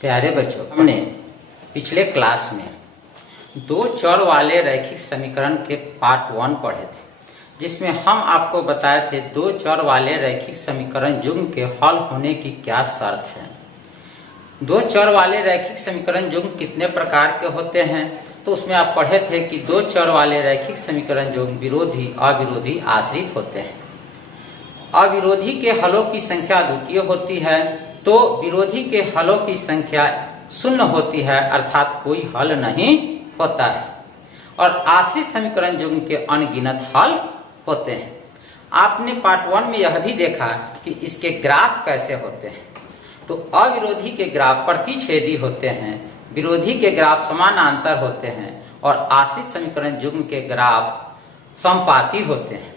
प्यारे बच्चों, हमने पिछले क्लास में दो चर वाले रैखिक समीकरण के पार्ट 1 पढ़े थे, जिसमें हम आपको बताए थे दो चर वाले रैखिक समीकरण युग्म के हल होने की क्या शर्त है। दो चर वाले रैखिक समीकरण युग्म कितने प्रकार के होते हैं, तो उसमें आप पढ़े थे कि दो चर वाले रैखिक समीकरण युग्म विरोधी अविरोधी आश्रित होते हैं। अविरोधी के हलों की संख्या अद्वितीय होती है, तो विरोधी के हलों की संख्या शून्य होती है, अर्थात कोई हल नहीं होता है। और आश्रित समीकरण युग्म के अनगिनत हल होते हैं। आपने पार्ट 1 में यह भी देखा कि इसके ग्राफ कैसे होते हैं। तो अविरोधी के ग्राफ प्रतिच्छेदी होते हैं, विरोधी के ग्राफ समानांतर होते हैं और आश्रित समीकरण युग्म के ग्राफ समपाती होते हैं।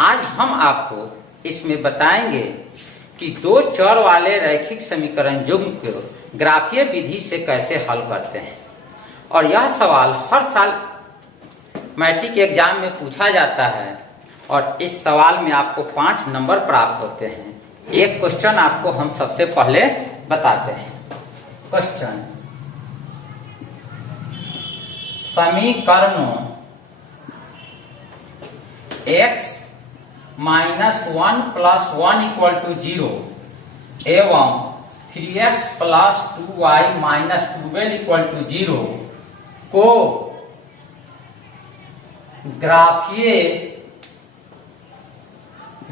आज हम आपको इसमें बताएंगे कि दो चर वाले रैखिक समीकरण युग्म को ग्राफीय विधि से कैसे हल करते हैं। और यह सवाल हर साल मैट्रिक एग्जाम में पूछा जाता है और इस सवाल में आपको 5 नंबर प्राप्त होते हैं। एक क्वेश्चन आपको हम सबसे पहले बताते हैं। क्वेश्चन, समीकरणों x -1 + 1 = 0 एवं 3x + 2y - 12 = 0 को ग्राफीय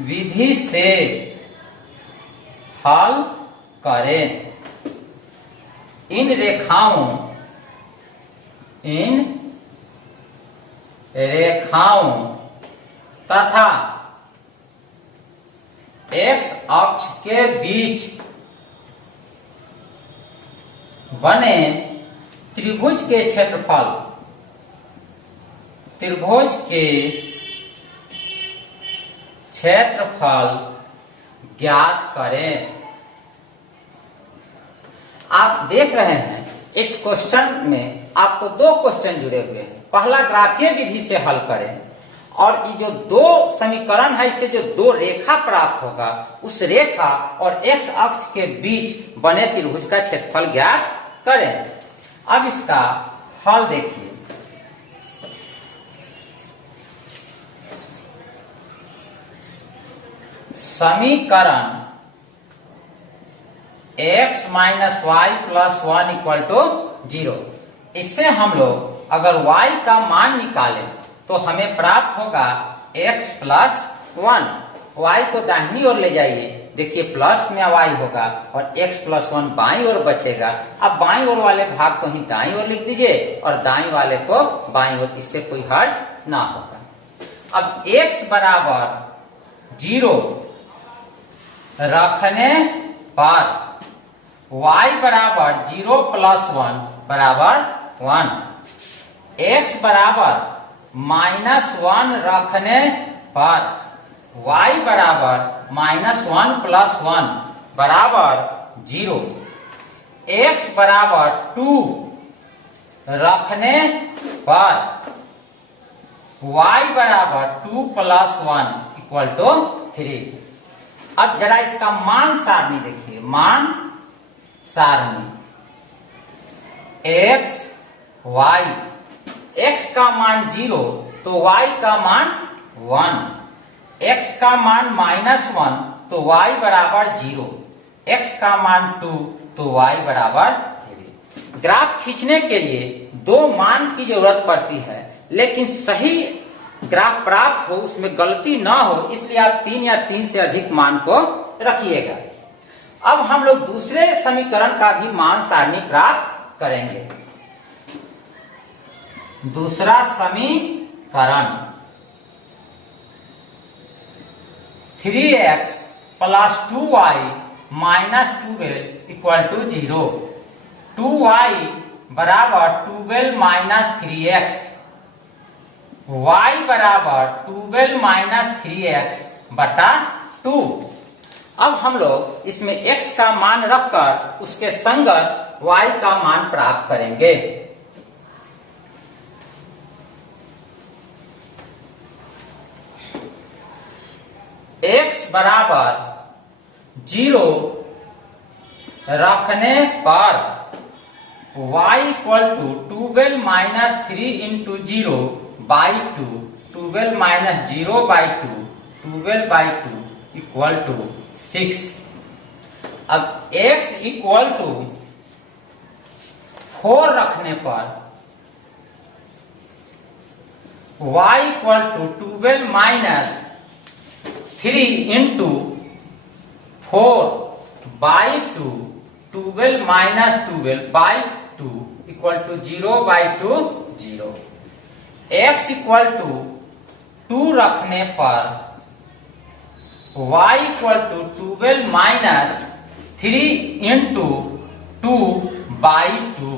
विधि से हल करें। इन रेखाओं तथा x अक्ष के बीच बने त्रिभुज के क्षेत्रफल ज्ञात करें। आप देख रहे हैं इस क्वेश्चन में आपको दो क्वेश्चन जुड़े हुए हैं। पहला ग्राफीय विधि से हल करें और ये जो दो समीकरण है, इससे जो दो रेखा प्राप्त होगा, उस रेखा और x अक्ष के बीच बने त्रिभुज का क्षेत्रफल ज्ञात करें। अब इसका हल देखिए। समीकरण x - y + 1 = 0, इससे हम लोग अगर y का मान निकालें तो हमें प्राप्त होगा x + 1। y को दाहिनी ओर ले जाइए, देखिए प्लस में y होगा और x + 1 बाईं ओर बचेगा। अब बाईं ओर वाले भाग को ही दाईं ओर लिख दीजिए और दाईं वाले को बाईं ओर, इससे कोई हर्ट ना होगा। अब x = 0 रखने पर y = 0 + 1 = 1। x = -1 रखने पर y = -1 + 1 = 0। x = 2 रखने पर y = 2 + 1 = 3। अब जरा इसका मान सारणी देखिए। मान सारणी x y, x का मान 0 तो y का मान 1, x का मान -1 तो y = 0, x का मान 2 तो y = 3। ग्राफ खींचने के लिए दो मान की जरूरत पड़ती है, लेकिन सही ग्राफ प्राप्त हो, उसमें गलती ना हो, इसलिए आप 3 या 3 से अधिक मान को रखिएगा। अब हम लोग दूसरे समीकरण का भी मान सारणी प्राप्त करेंगे। दूसरा समीकरण 3x + 2y - 12 = 0, 2y = 12 - 3x, y = 12 - 3x / 2। अब हम लोग इसमें x का मान रखकर उसके संगत y का मान प्राप्त करेंगे। x = 0 रखने पर y equal to 12 minus 3 into 0 by 2, 12 minus 0 by 2, 12 by 2 equal to 6। अब x इक्वल टू 4 रखने पर y equal to 12 minus 3 into 4 by 2, 12 minus 12 by 2 equal to 0 by 2 0। x equal to 2 रखने पर y equal to 12 minus 3 into 2 by 2,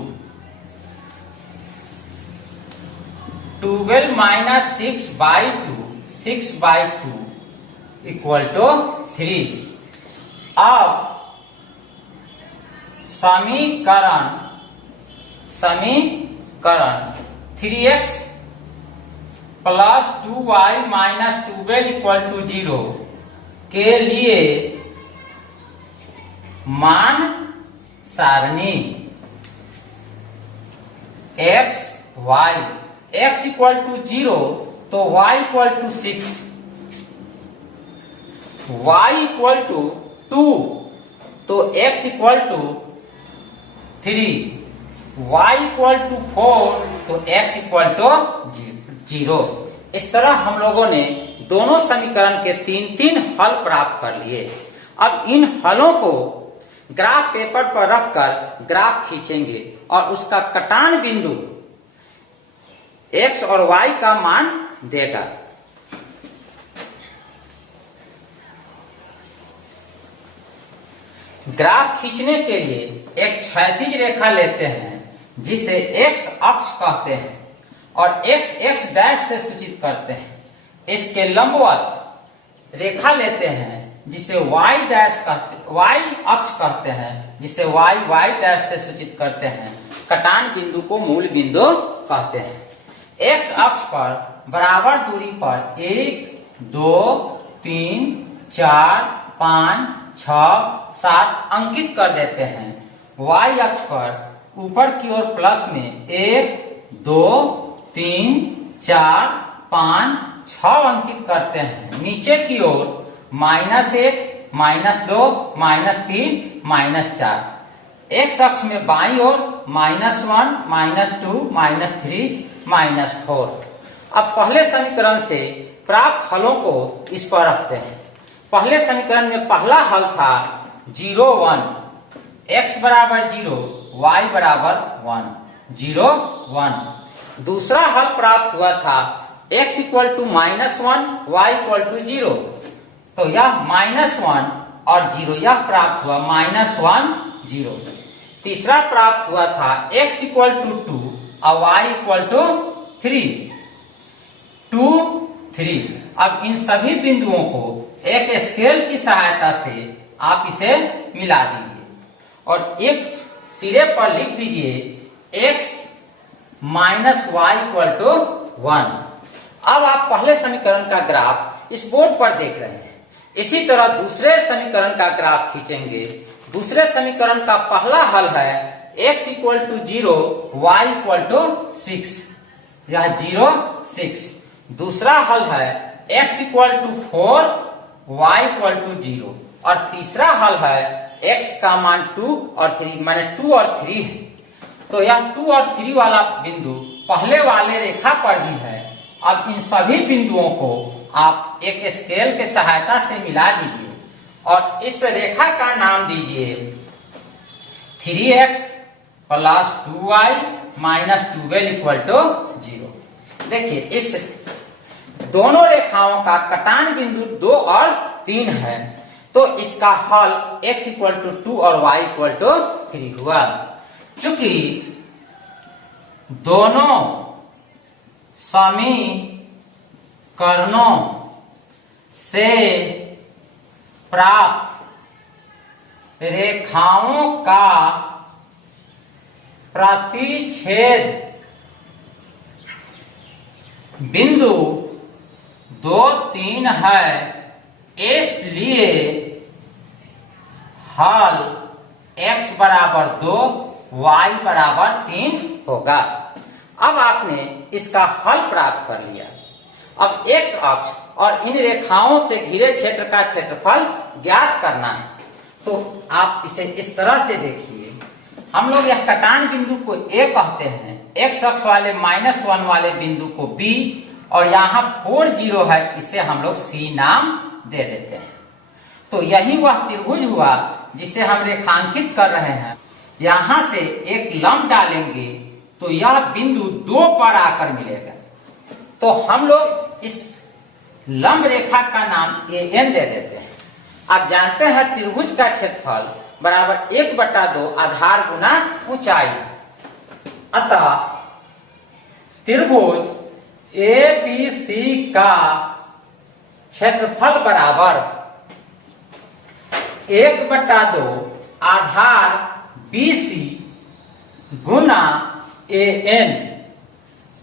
12 minus 6 by 2, 6 by 2 equal to 3। अब समीकरण 3x plus 2y minus 12 equal to 0 के लिए मान सारणी x y, x equal to 0 तो y equal to 6, y equal to 2 तो x equal to 3, y equal to 4 तो x equal to 0। इस तरह हम लोगों ने दोनों समीकरण के 3 हल प्राप्त कर लिए। अब इन हलों को ग्राफ पेपर पर रखकर ग्राफ खींचेंगे और उसका कटान बिंदु x और y का मान देगा। ग्राफ खींचने के लिए एक क्षैतिज रेखा लेते हैं जिसे x अक्ष कहते हैं और x डैश से सूचित करते हैं। इसके लंबवत रेखा लेते हैं जिसे y डैश कहते, y अक्ष कहते हैं जिसे y डैश से सूचित करते हैं। कटान बिंदु को मूल बिंदु कहते हैं। x अक्ष पर बराबर दूरी पर 1 2 3 4 5 6 7 अंकित कर देते हैं। y अक्ष पर ऊपर की ओर प्लस में 1 2 3 4 5 6 अंकित करते हैं। नीचे की ओर -1 -2 -3 -4। x अक्ष में बाईं ओर -1 -2 -3 -4। अब पहले समीकरण से प्राप्त हलों को इस पर रखते हैं। पहले समीकरण में पहला हल था 0 1, x बराबर 0 y बराबर 1, 0 1। दूसरा हल प्राप्त हुआ था x equal to -1 y equal to 0, तो यह -1 और 0 यह प्राप्त हुआ -1 0। तीसरा प्राप्त हुआ था x इक्वल टू 2 और y इक्वल टू 3, 2 3। अब इन सभी बिंदुओं को एक स्केल की सहायता से आप इसे मिला दीजिए और एक सिरे पर लिख दीजिए x minus y equal to 1। अब आप पहले समीकरण का ग्राफ इस बोर्ड पर देख रहे हैं। इसी तरह दूसरे समीकरण का ग्राफ खींचेंगे। दूसरे समीकरण का पहला हल है x equal to 0 y equal to 6, यह 0 6। दूसरा हल है x equal to 4 y equal to 0 और तीसरा हल है x का मान 2 और 3 माने 2 और 3 है। तो यह 2 और 3 वाला बिंदु पहले वाले रेखा पर भी है। अब इन सभी बिंदुओं को आप एक स्केल के सहायता से मिला दीजिए और इस रेखा का नाम दीजिए 3x plus 2y minus 12 equal to 0। देखिए इस दोनों रेखाओं का कटान बिंदु 2 और 3 है, तो इसका हल x इक्वल टू 2 और y इक्वल टू 3 हुआ। चूंकि दोनों समीकरणों से प्राप्त रेखाओं का प्रतिच्छेद बिंदु 2 3 है, इसलिए हल x बराबर 2, y बराबर 3 होगा। अब आपने इसका हल प्राप्त कर लिया। अब x अक्ष और इन रेखाओं से घिरे क्षेत्र का क्षेत्रफल ज्ञात करना है। तो आप इसे इस तरह से देखिए, हम लोग यह कटान बिंदु को A कहते हैं, x अक्ष वाले -1 वाले बिंदु को B, और यहाँ 4 0 है, इसे हम लोग C नाम दे देते हैं। तो यही वह त्रिभुज हुआ जिसे हम रेखांकित कर रहे हैं। यहां से एक लंब डालेंगे तो यह बिंदु 2 पर आकर मिलेगा। तो हम लोग इस लंब रेखा का नाम AN दे देते हैं। आप जानते हैं त्रिभुज का क्षेत्रफल बराबर 1/2 आधार गुना ऊंचाई। अतः त्रिभुज ABC का क्षेत्रफल बराबर 1/2 आधार BC गुना AN।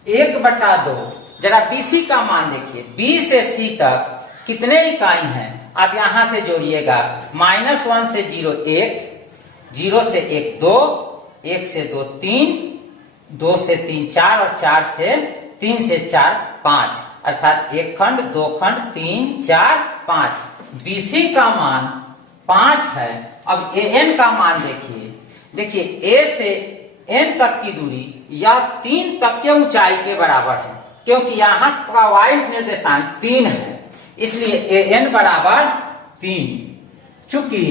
1/2, जरा BC का मान देखिए, B से C तक कितने इकाई हैं? आप यहां से जोड़िएगा, -1 से 0 1, 0 से 1 2, 1 से 2 3, 2 से 3 4 और 4 से 3 से 4 5, अर्थात 1 खंड 2 खंड 3 4 5। BC का मान 5 है। अब AN का मान देखिए A से N तक की दूरी या 3 तक के ऊंचाई के बराबर है, क्योंकि यहाँ का y निर्देशांक 3 है, इसलिए AN बराबर 3। चूंकि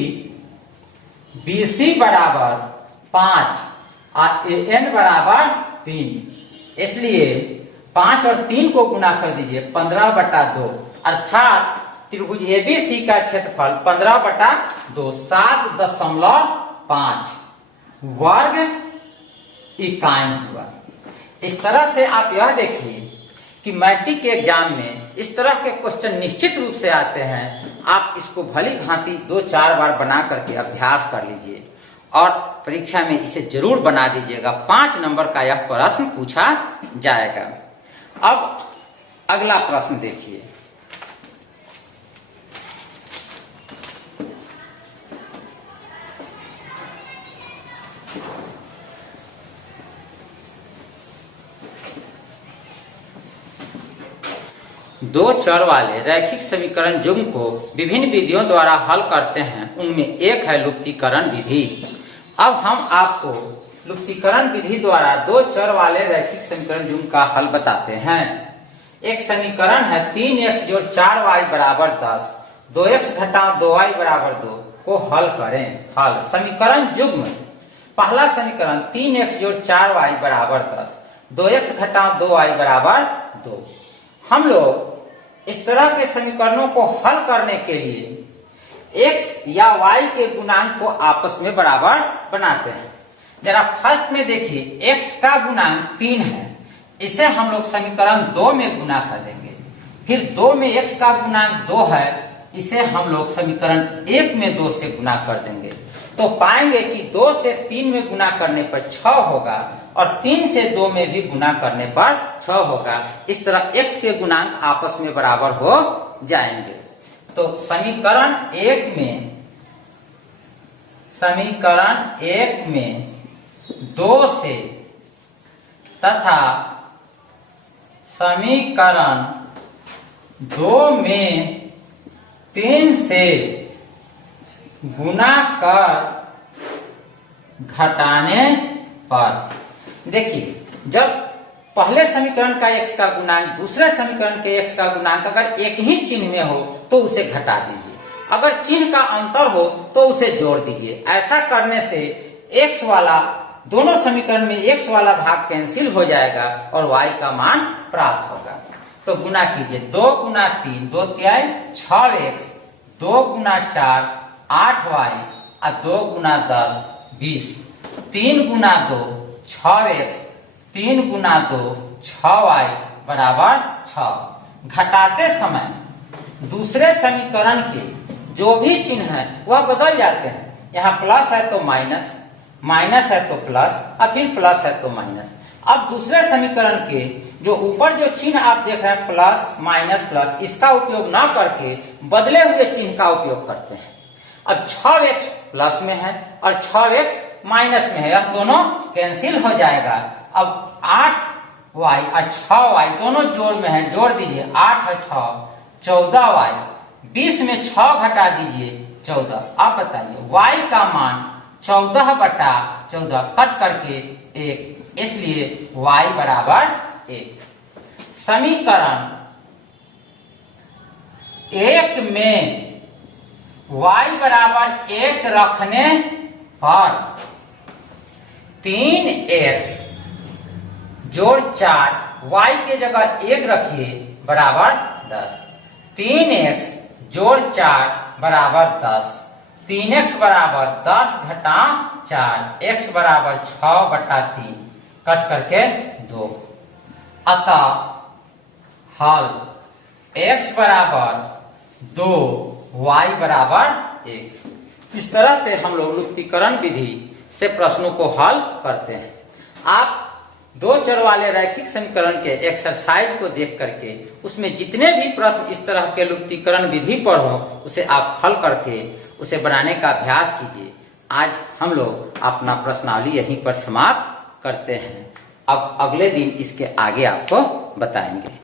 BC बराबर 5 और AN बराबर 3, इसलिए 5 और 3 को गुना कर दीजिए, 15/2, अर्थात त्रिभुज ABC का क्षेत्रफल 15/2 7.5 वर्ग इकाई हुआ। इस तरह से आप यह देखिए कि मैट्रिक के एग्जाम में इस तरह के क्वेश्चन निश्चित रूप से आते हैं। आप इसको भली भांति 2-4 बार बना करके अभ्यास कर लीजिए और परीक्षा में इसे जरूर बना दीजिएगा। 5 नंबर का यह प्रश्न पूछा जाएगा। अब अगला प्रश्न देखिए। दो चर वाले रैखिक समीकरण युग्म को विभिन्न विधियों द्वारा हल करते हैं। उनमें एक है लुप्तीकरण विधि। अब हम आपको लुप्तीकरण विधि द्वारा दो चर वाले रैखिक समीकरण युग्म का हल बताते हैं। एक समीकरण है 3x जोड़ 4y बराबर 10, 2x घटाओ 2y बराबर 2 को हल करें। हल समीकरण युग्म। पहला समीकरण 3x जोड़ 4y बराबर 10, 2x घटाओ 2y बराबर 2। हम लोग इस तरह के समीकरणों को हल करने के लिए x या y के गुणांक को आपस में बराबर बनाते हैं। जरा फर्स्ट में देखिए, x का गुणांक 3 है, इसे हम लोग समीकरण 2 में गुना कर देंगे। फिर 2 में x का गुणांक 2 है, इसे हम लोग समीकरण 1 में 2 से गुना कर देंगे। तो पाएंगे कि 2 से 3 में गुना करने पर 6 होगा और 3 से 2 में भी गुना करने पर 6 होगा। इस तरह x के गुणांक आपस में बराबर हो जाएंगे। तो समीकरण 1 में 2 से तथा समीकरण 2 में 3 से गुना कर घटाने पर, देखिए जब पहले समीकरण का x का गुणांक दूसरे समीकरण के x का गुणांक अगर एक ही चिन्ह में हो तो उसे घटा दीजिए, अगर चिन्ह का अंतर हो तो उसे जोड़ दीजिए। ऐसा करने से x वाला दोनों समीकरण में x वाला भाग कैंसिल हो जाएगा और y का मान प्राप्त होगा। तो गुना कीजिए, 2 गुना 3 2 तिहाई 6x, 2 गुना 4 8y और 2 गुना 10 20, 3 गुना 2 6x, 3 गुना 2 6y बराबर 6। घटाते समय दूसरे समीकरण के जो भी चिन्ह है वह बदल जाते हैं। यहाँ प्लस है तो माइनस, माइनस है तो प्लस और फिर प्लस है तो माइनस। अब दूसरे समीकरण के जो ऊपर जो चिन्ह आप देख रहे हैं प्लस माइनस प्लस, इसका उपयोग न करके बदले हुए चिन्ह का उपयोग करते हैं। अब 6x प्लस में है और 6x माइनस में है, यह दोनों कैंसिल हो जाएगा। अब 8y और 6y दोनों जोड़ में है, जोड़ दीजिए 8 और 6 14y, 20 में 6 घटा दीजिए 14। अब बताइए y का मान 14/14 कट करके 1, इसलिए y बराबर 1। समीकरण 1 में y बराबर 1 रखने पर 3x जोड़ 4, y के जगह 1 रखिए बराबर 10। 3x जोड़ 4 बराबर 10। 3x बराबर 10 घटा 4, x बराबर 6/3 कट करके 2। अतः हल x बराबर 2, y बराबर 1। इस तरह से हम लोग लुप्तीकरण विधि से प्रश्नों को हल करते हैं। आप दो चर वाले रैखिक समीकरण के एक्सरसाइज को देख करके उसमें जितने भी प्रश्न इस तरह के लुप्तीकरण विधि पर हो उसे आप हल करके उसे बनाने का अभ्यास कीजिए। आज हम लोग अपना प्रश्नावली यहीं पर समाप्त करते हैं। अब अगले दिन इसके आगे आपको बताएंगे।